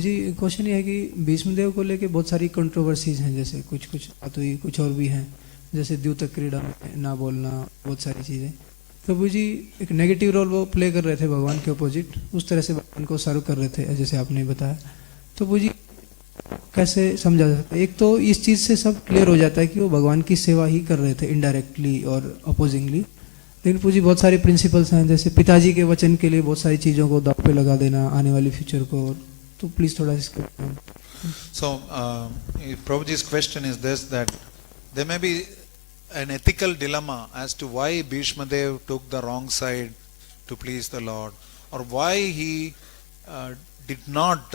जी question ये है कि भीष्मदेव को लेके बहुत सारी कंट्रोवर्सीज हैं, जैसे कुछ कुछ बात हुई, कुछ और भी हैं, जैसे द्यूतक क्रीड़ा में ना बोलना, बहुत सारी चीज़ें। प्रभु जी एक नेगेटिव रोल वो प्ले कर रहे थे भगवान के ऑपोजिट, उस तरह से भगवान को सर्व कर रहे थे जैसे आपने बताया। तो प्रभु जी कैसे समझा जा सकता है? एक तो इस चीज़ से सब क्लियर हो जाता है कि वो भगवान की सेवा ही कर रहे थे इनडायरेक्टली और अपोजिंगली, लेकिन पूजी बहुत सारे प्रिंसिपल्स हैं, जैसे पिताजी के वचन के लिए बहुत सारी चीज़ों को दांव पे लगा देना, आने वाली फ्यूचर को। तो प्लीज़ थोड़ा इसको। So, Prabhuji's question is this, that there may be an ethical dilemma as to why BhishmaDev took the wrong side to please the Lord, or why he did not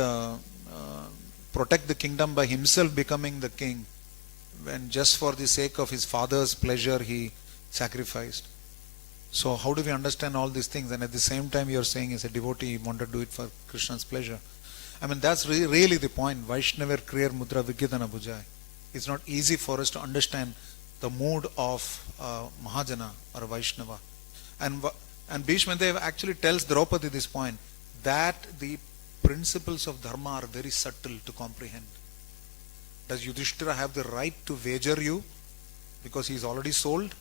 protect the kingdom by himself becoming the king, when just for the sake of his father's pleasure he sacrificed. So how do we understand all these things? And at the same time you are saying as a devotee he wanted to do it for Krishna's pleasure. I mean, that's really the point. Vaishnavar kriyer mudra vigyatana bhujai. It's not easy for us to understand the mood of Mahajana or Vaishnava. And BhishmaDev actually tells Draupadī this point, that the principles of Dharma are very subtle to comprehend. Does Yudhishthira have the right to wager you because he is already sold,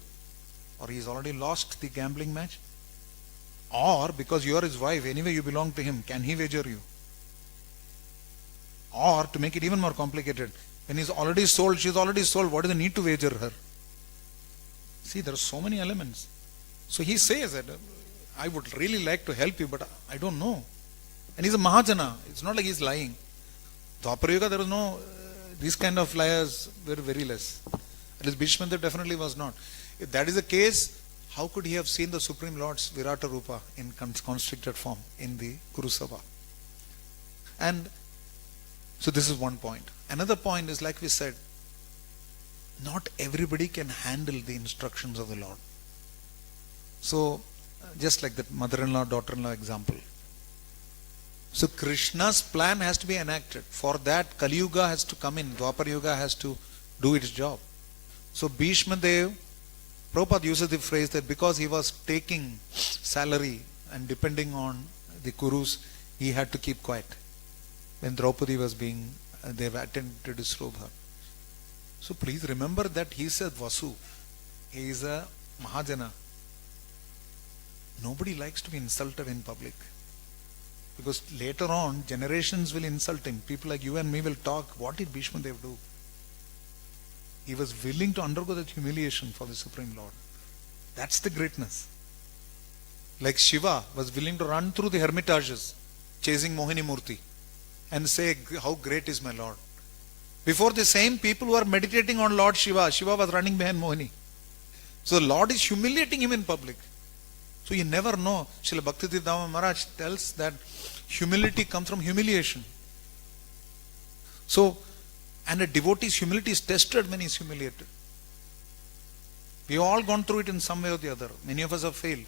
or he has already lost the gambling match? Or because you are his wife, anyway you belong to him, can he wager you? Or to make it even more complicated, when he is already sold, she is already sold, what is the need to wager her? See, there are so many elements. So he says that I would really like to help you, but I don't know. And he's a Mahajana. It's not like he's lying. Dwapara Yuga, there was no, these kind of liars were very less. At least BhishmaDev definitely was not. If that is the case, how could he have seen the Supreme Lord's Virata Rupa in constricted form in the Kuru Sabha? And so this is one point. Another point is, like we said, not everybody can handle the instructions of the Lord. So, just like that mother-in-law, daughter-in-law example. So Krishna's plan has to be enacted. For that, Kali Yuga has to come in. Dwapara Yuga has to do its job. So BhishmaDev, Prabhupada uses the phrase that because he was taking salary and depending on the Kurus, he had to keep quiet. When Draupadi was being, they have attempted to disrobe her. So please remember that he is a Vasu. He is a Mahajana. Nobody likes to be insulted in public. Because later on, generations will insult him. People like you and me will talk, what did BhishmaDev do? He was willing to undergo that humiliation for the Supreme Lord. That's the greatness. Like Shiva was willing to run through the hermitages, chasing Mohini Murti, and say, how great is my Lord. Before the same people who are meditating on Lord Shiva, Shiva was running behind Mohini. So the Lord is humiliating him in public. So you never know. Srila Bhaktivedanta Maharaj tells that humility comes from humiliation. So, and a devotee's humility is tested when he is humiliated. We have all gone through it in some way or the other. Many of us have failed.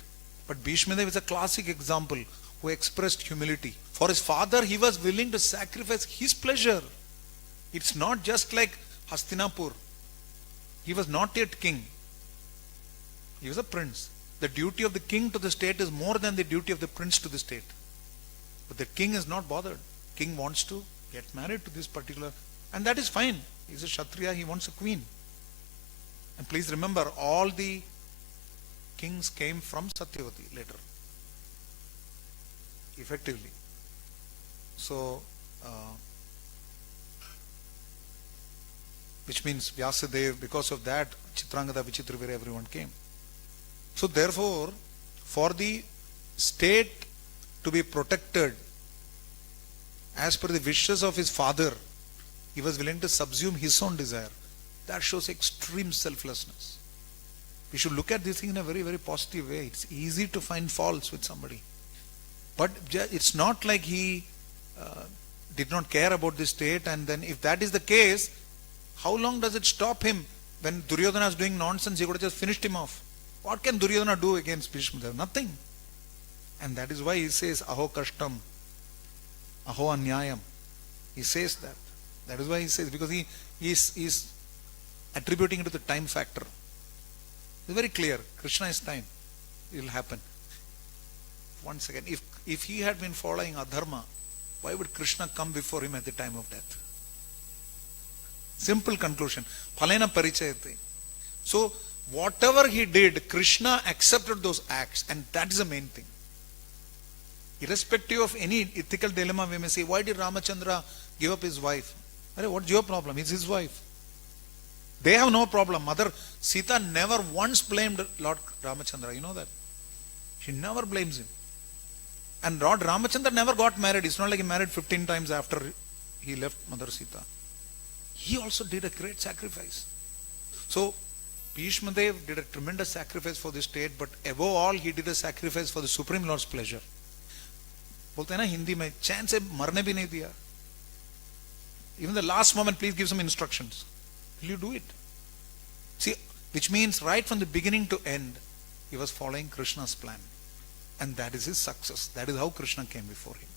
But BhishmaDev is a classic example who expressed humility. For his father, he was willing to sacrifice his pleasure. It's not just like Hastinapur. He was not yet king. He was a prince. The duty of the king to the state is more than the duty of the prince to the state. But the king is not bothered. King wants to get married to this particular, and that is fine. He's a Kshatriya, he wants a queen. And please remember, all the kings came from Satyavati later. Effectively. So, which means Vyasadev, because of that, Chitrangada, Vichitravira, everyone came. So therefore, for the state to be protected as per the wishes of his father, he was willing to subsume his own desire. That shows extreme selflessness. We should look at this thing in a very, very positive way. It's easy to find faults with somebody. But it's not like he did not care about the state, and then if that is the case, how long does it stop him? When Duryodhana is doing nonsense, he could have just finished him off. What can Duryodhana do against BhishmaDev? Nothing. And that is why he says, Aho Kashtam, Aho Anyayam. He says that. That is why he says, because he is attributing it to the time factor. It's very clear. Krishna is time. It will happen. Once again, if he had been following Adharma, why would Krishna come before him at the time of death? Simple conclusion. Phalena parichayate. So, whatever he did, Krishna accepted those acts, and that is the main thing. Irrespective of any ethical dilemma, we may say, why did Ramachandra give up his wife? What's your problem? It's his wife. They have no problem. Mother Sita never once blamed Lord Ramachandra. You know that? She never blames him. And Lord Ramachandra never got married. It's not like he married 15 times after he left Mother Sita. He also did a great sacrifice. So, BhishmaDev did a tremendous sacrifice for the state, but above all, he did a sacrifice for the Supreme Lord's pleasure. बोलते हैं ना हिंदी में चैन से मरने भी नहीं दिया. Even the last moment, please give some instructions. Will you do it? See, which means right from the beginning to end, he was following Krishna's plan. And that is his success. That is how Krishna came before him.